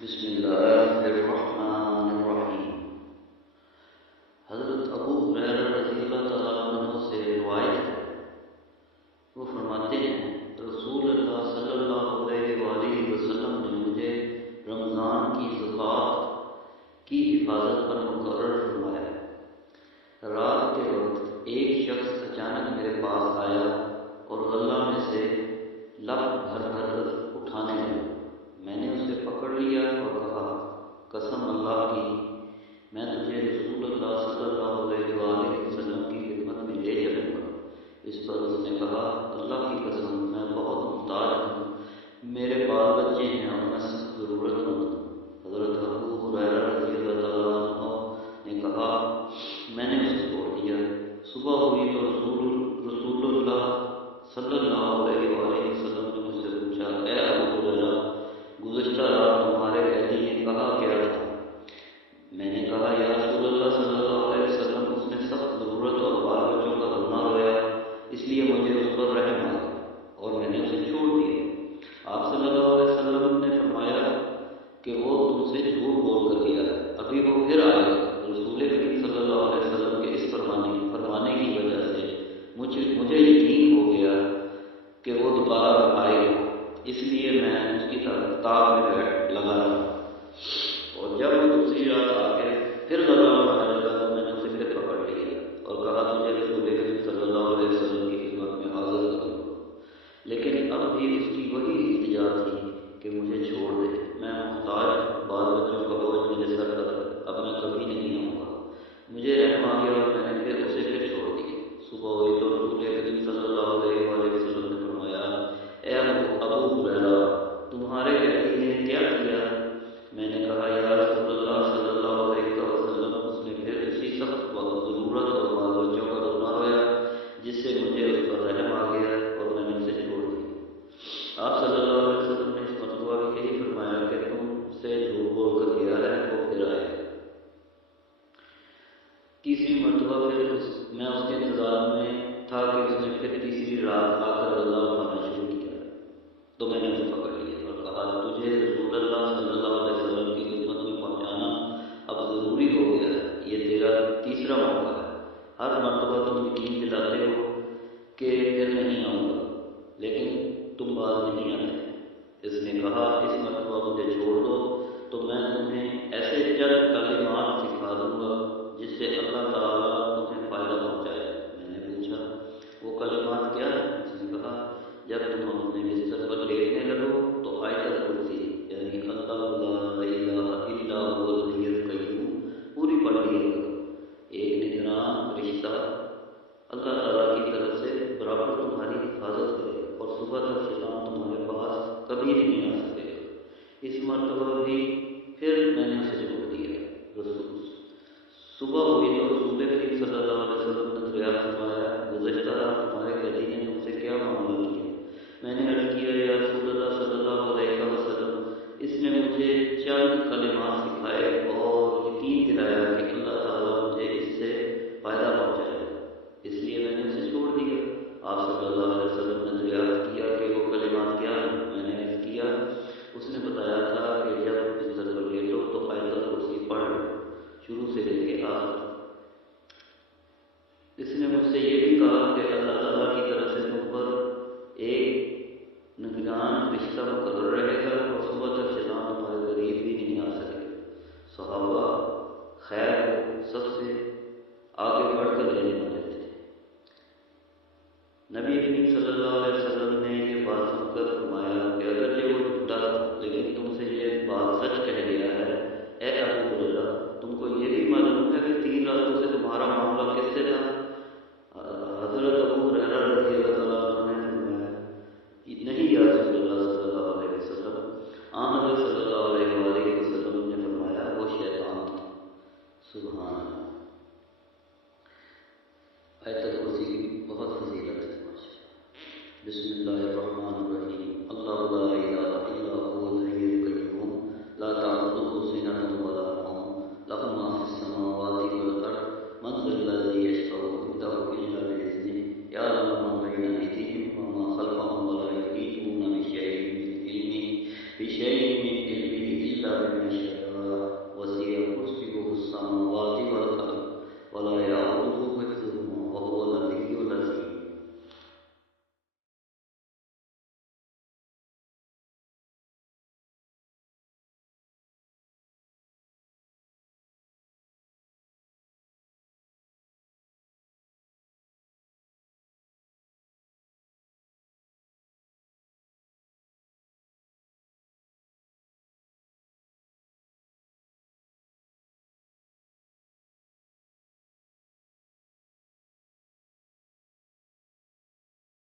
بسم اللہ الرحمن الرحیم۔ حضرت ابو ہریرہ رضی اللہ تعالیٰ عنہ سے روایت ہے، وہ فرماتے ہیں رسول اللہ صلی اللہ علیہ وآلہ وسلم نے مجھے رمضان کی زکوٰۃ کی حفاظت پر مقرر فرمایا۔ رات کے وقت ایک شخص اچانک میرے پاس آیا اور غلہ میں سے لپ بھر بھر اٹھانے لگا۔ میں نے اسے پکڑ لیا اور کہا، قسم اللہ کی، میں تجھے رسول اللہ صلی اللہ علیہ وآلہ وسلم کی خدمت میں لے چلوں گا۔ اس پر اس نے کہا، اللہ کی قسم، میں بہت محتاج ہوں، میرے بال بچے ہیں اور میں سخت ضرورت مند ہوں۔ حضرت ابو ہریرہ رضی اللہ تعالیٰ عنہ نے کہا، میں نے اسے چھوڑ دیا۔ صبح ہوئی تو رسول اللہ صلی اللہ علیہ وآلہ وسلم نے مجھ سے پوچھا، اے ابو ہریرہ، گزشتہ رات تمہارے قیدی نے کہا کیا تھا؟ میں نے کہا، یا رسول اللہ صلی اللہ علیہ وسلم، اس نے سخت ضرورت اور بال بچوں کا رونا رویا، اس لیے مجھے اس پر رحم آ گیا اور میں نے اسے چھوڑ دیا۔ آپ صلی اللہ علیہ وسلم نے فرمایا کہ وہ تم سے جھوٹ بول کر گیا ہے، ابھی وہ پھر آئے گا۔ رسول کریم صلی اللہ علیہ وسلم کے اس فرمانے کی وجہ سے مجھے یقین ہو گیا کہ وہ دوبارہ آئے گا، اس لیے میں اس کی تاب میں لگا رہا، اور جب وہ دوسری رات آ کے پھر غلہ اٹھانے لگا تو میں نے اسے پھر پکڑ لیا اور کہا، تجھے رسول کریم صلی اللہ علیہ وسلم کی خدمت میں حاضر کروں گا۔ لیکن اب بھی اس کی وہی التجا تھی کہ مجھے چھوڑ دے، میں محتاج ہوں، بال بچوں کا بوجھ میرے سر پر ہے، اب میں کبھی نہیں آؤں گا۔ مجھے رحم آ گیا اور میں نے اسے پھر چھوڑ دیا۔ صبح ہوئی تو رسول کریم صلی اللہ علیہ وآلہ وسلم نے فرمایا، اے ابو ہریرہ، تمہارے قیدی نے کیا کیا؟ میں نے کہا، یا رسول اللہ صلی اللہ علیہ وسلم، اس نے پھر اسی سخت ضرورت اور بال بچوں کا رونا رویا، جس سے مجھے اس پر رحم آ گیا اور میں نے اسے چھوڑ دیا۔ آپ صلی اللہ علیہ وسلم نے اس مرتبہ بھی یہی فرمایا کہ تم سے جھوٹ بول کر گیا ہے، وہ پھر آئے گا۔ تیسری مرتبہ پھر میں اس کے انتظار میں تھا کہ اس نے پھر تیسری رات آ کر غلہ اٹھانا شروع کیا، تو میں نے اسے پکڑ لیا اور کہا، تجھے رسول اللہ صلی اللہ علیہ وسلم کی خدمت میں پہنچانا اب ضروری ہو گیا ہے، یہ تیرا تیسرا موقع ہے۔ ہر مرتبہ تم یقین دلاتے ہو کہ پھر نہیں آؤں گا، لیکن تم باز نہیں آتے۔ اس نے کہا، اس مرتبہ مجھے چھوڑ دو تو میں تمہیں ایسے چند کلمات سکھا دوں گا جس سے اللہ تعالیٰ تمہیں فائدہ پہنچائے گا۔ میں نے پوچھا، وہ کلمات کیا ہیں؟ اس نے کہا، جب تم اپنے بستر پر لیٹنے لگو تو آیت الکرسی یعنی اللہ لا الہ الا هو الحی القیوم پوری پڑھ لیا کرو۔ ایک نگران فرشتہ اللہ تعالیٰ کی طرف سے برابر تمہاری حفاظت کرے گا اور صبح تک شیطان تمہارے پاس کبھی نہیں آ سکے گا۔ اس مرتبہ